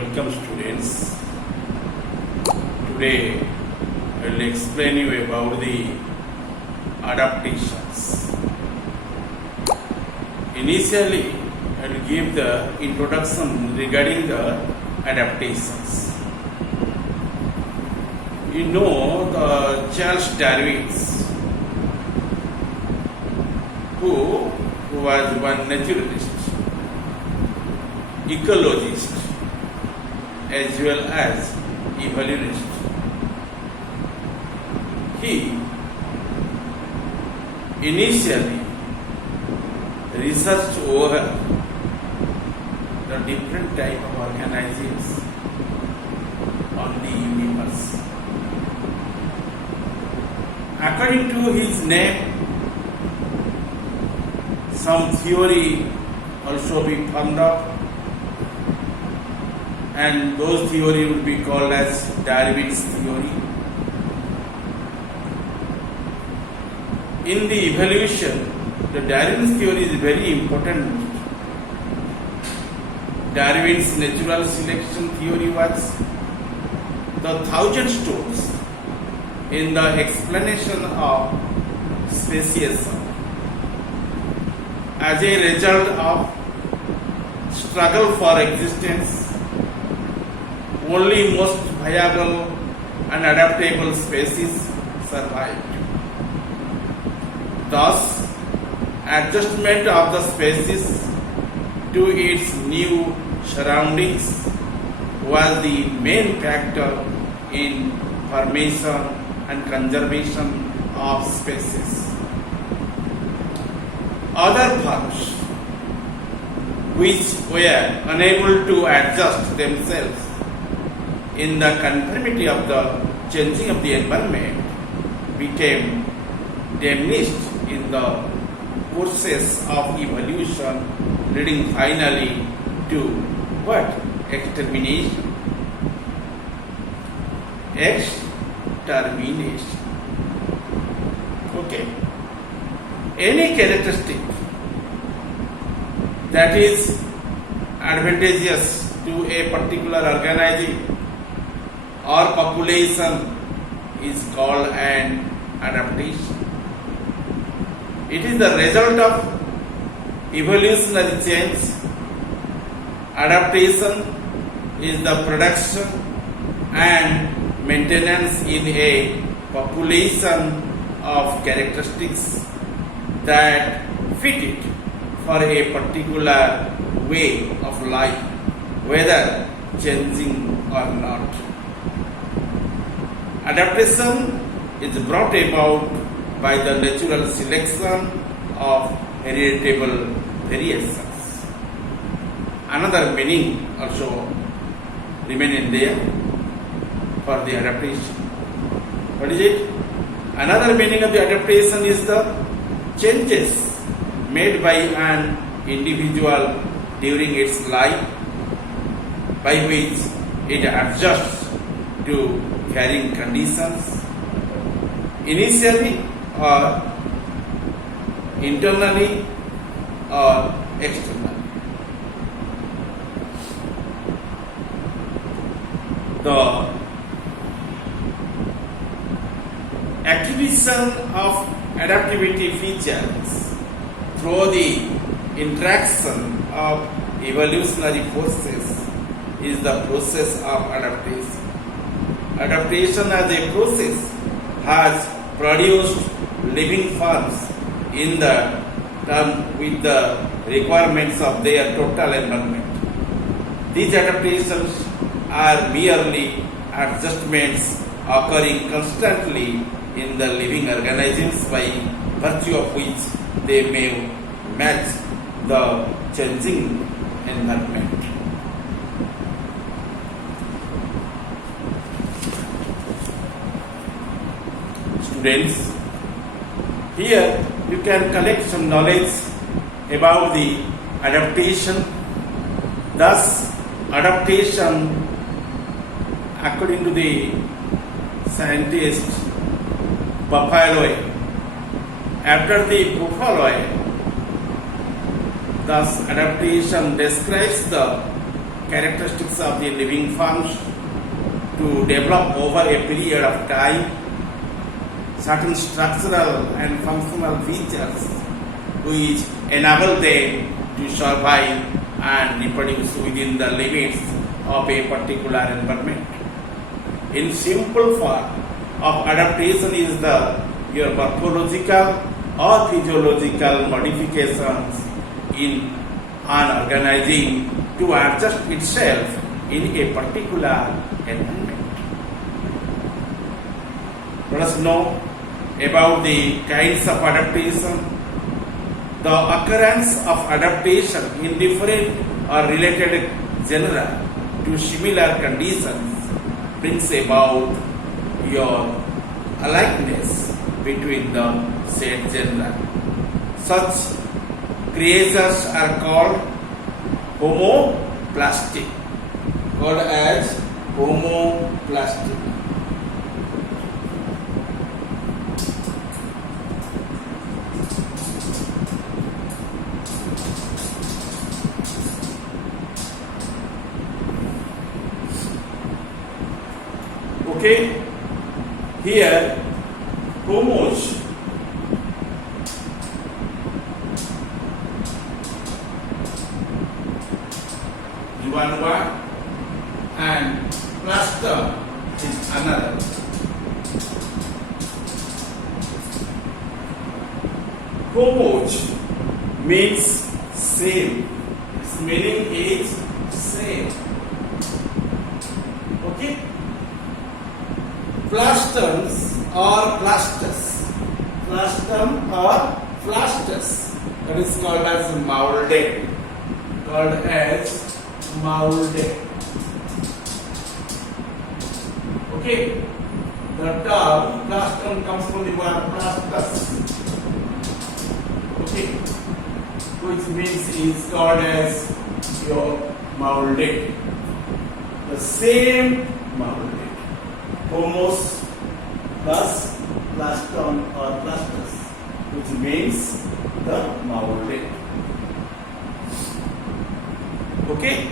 Welcome students. Today I will explain you about the adaptations. Initially I will give the introduction regarding the adaptations. You know the Charles Darwin, who was one naturalist, ecologist, as well as evolutionist. He initially researched over the different type of organisms on the universe. According to his name, some theory also be formed up, and those theory will be called as Darwin's theory. In the evolution, the Darwin's theory is very important. Darwin's natural selection theory was the 1,000 stones in the explanation of speciation. As a result of struggle for existence, only most viable and adaptable species survived. Thus, adjustment of the species to its new surroundings was the main factor in formation and conservation of species. Other forms which were unable to adjust themselves in the conformity of the changing of the environment became diminished in the process of evolution, leading finally to what? Extermination. Extermination. Okay. Any characteristic that is advantageous to a particular organism or population is called an adaptation. It is the result of evolutionary change. Adaptation is the production and maintenance in a population of characteristics that fit it for a particular way of life, whether changing or not. Adaptation is brought about by the natural selection of heritable variations. Another meaning also remain in there for the adaptation. What is it? Another meaning of the adaptation is the changes made by an individual during its life, by which it adjusts to varying conditions, initially or internally or externally. The acquisition of adaptivity features through the interaction of evolutionary forces is the process of adaptation. Adaptation as a process has produced living forms in the term with the requirements of their total environment. These adaptations are merely adjustments occurring constantly in the living organisms, by virtue of which they may match the changing environment. Students, here you can collect some knowledge about the adaptation. Thus, adaptation, according to the scientist Buffalo, after the Buffalo, thus adaptation describes the characteristics of the living forms to develop over a period of time certain structural and functional features which enable them to survive and reproduce within the limits of a particular environment. In simple form of adaptation is your morphological or physiological modifications in an organism to adjust itself in a particular environment. Let us know about the kinds of adaptation. The occurrence of adaptation in different or related genera to similar conditions brings about your alikeness between the said genera. Such creatures are called homoplastic, called as homoplastic. Okay, here homos one and plaster is another. Homos means same. Its meaning is same. Okay. Plastums or plasters. Plastum or plasters. That is called as molded. Called as molded. Okay. The term plastum comes from the word plastus. Okay. Which means is called as your molded. The same molded. Homos plus plastum or plastus, which means the molded. Okay?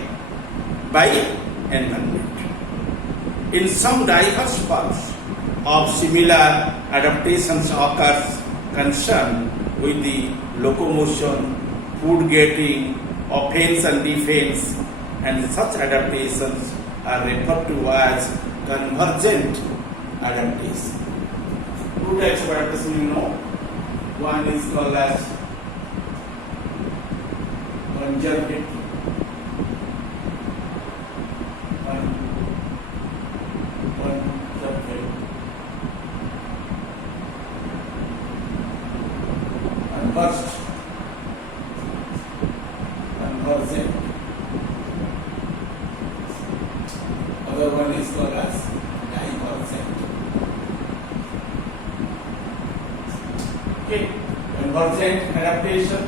By environment. In some diverse forms of similar adaptations occurs concern with the locomotion, food getting, offense and defense, and such adaptations are referred to as convergent adaptation. Two types of adaptation you know. One is called as convergent. And first, convergent. Other one is called as divergent. Okay, convergent adaptation.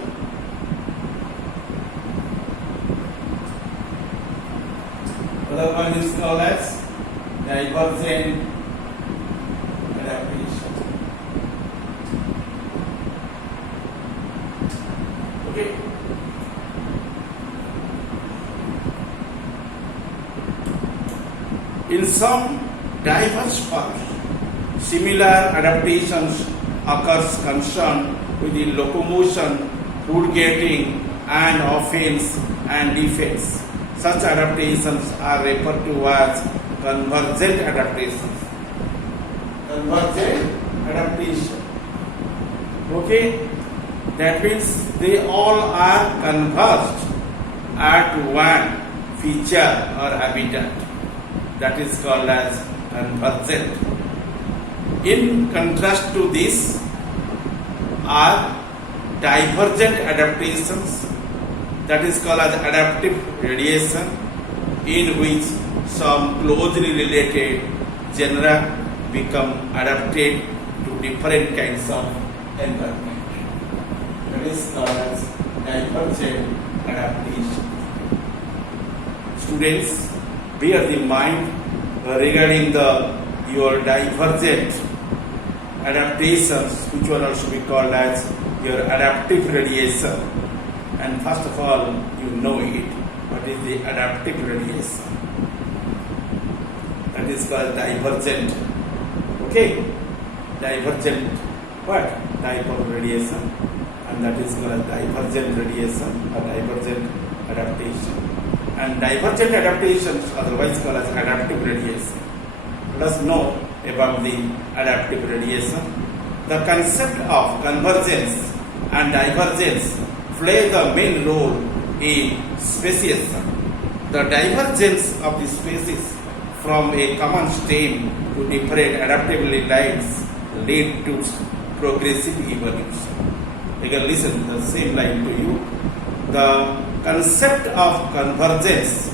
Other one is called as divergent adaptation. Okay. In some diverse forms, similar adaptations occurs concerned with the locomotion, food getting, and offense and defense. Such adaptations are referred to as convergent adaptations. Convergent adaptation. Okay? That means they all are converged at one feature or habitat. That is called as convergent. In contrast to this are divergent adaptations, that is called as adaptive radiation, in which some closely related genera become adapted to different kinds of environment. That is called as divergent adaptation. Students, bear in mind regarding your divergent adaptations, which will also be called as your adaptive radiation. And first of all, you know it. what is the adaptive radiation. That is called divergent. Okay, divergent what type of radiation, and that is called divergent radiation or divergent adaptation. And divergent adaptation is otherwise called as adaptive radiation. Let us know about the adaptive radiation. The concept of convergence and divergence play the main role in speciation. The divergence of the species from a common stem to different adaptability lines lead to progressive evolution. You can listen the same line to you. The concept of convergence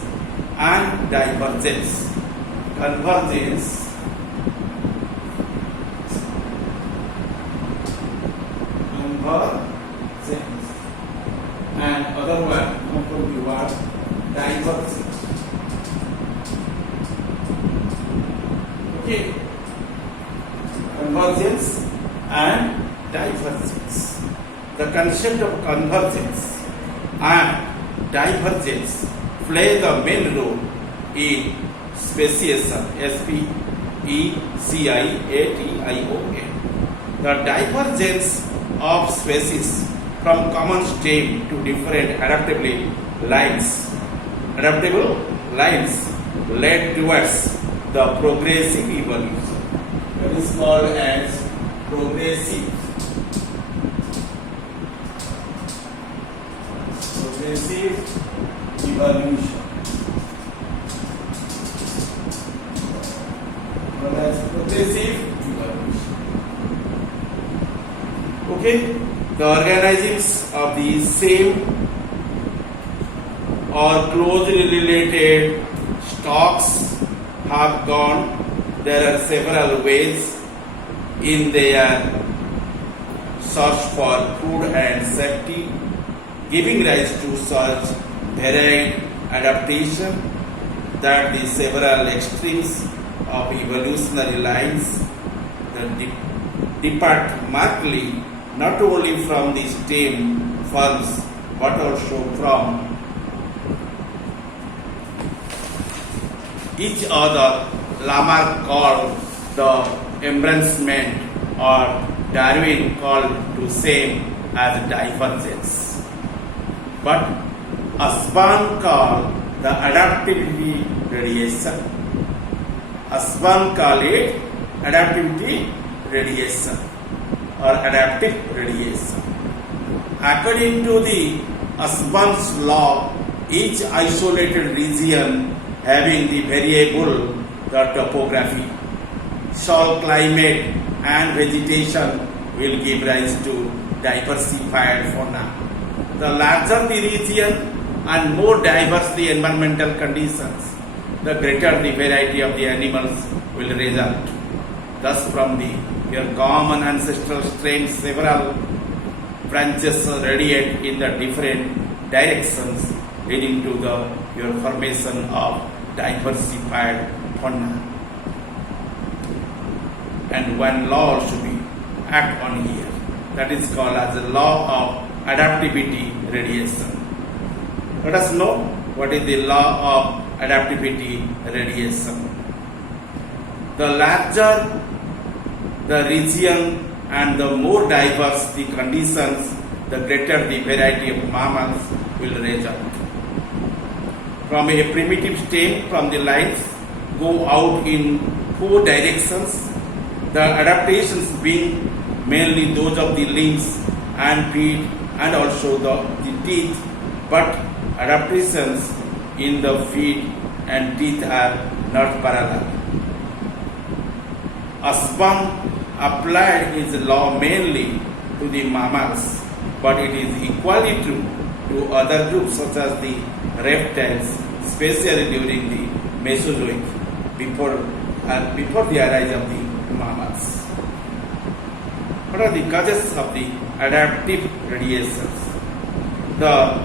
and divergence. Convergence and other one could be what? Divergence. Okay. Convergence and divergence. The concept of convergence and divergence play the main role in speciation. S-P-E-C-I-A-T-I-O-N. The divergence of species from common stem to different adaptable lines led towards the progressive evolution. That is called as progressive evolution. Progressive evolution. Okay, the organisms of the same or closely related stocks have gone. There are several ways in their search for food and safety, giving rise to such varied adaptation that the several extremes of evolutionary lines that depart markedly not only from the stem forms but also from each other. Lamarck called the embracement, or Darwin called to same as divergence. But Husband called the adaptivity radiation. Husband called it adaptivity radiation or adaptive radiation. According to the Husband's law, each isolated region having the variable the topography, soil climate and vegetation will give rise to diversified fauna. The larger the region and more diverse the environmental conditions, the greater the variety of the animals will result. Thus from your common ancestral strains, several branches radiate in the different directions, leading to your formation of diversified fauna. And one law should be act on here. That is called as the law of adaptivity radiation. Let us know what is the law of adaptivity radiation. The larger the region and the more diverse the conditions, the greater the variety of mammals will result. From a primitive stem, from the lines go out in 4 directions, the adaptations being mainly those of the limbs and feet and also the teeth, but adaptations in the feet and teeth are not parallel. Husband applied his law mainly to the mammals, but it is equally true to other groups such as the reptiles, especially during the Mesozoic, before the rise of the mammals. What are the causes of the adaptive radiations? The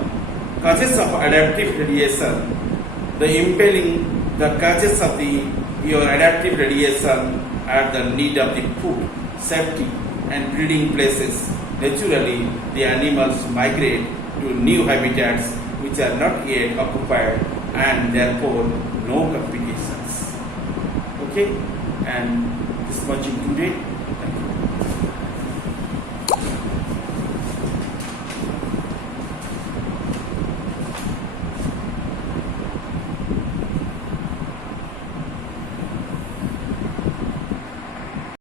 causes of adaptive radiation, the causes of your adaptive radiation are the need of the food, safety and breeding places. Naturally, the animals migrate to new habitats which are not yet occupied, and therefore no competitions. Okay, and this much in today.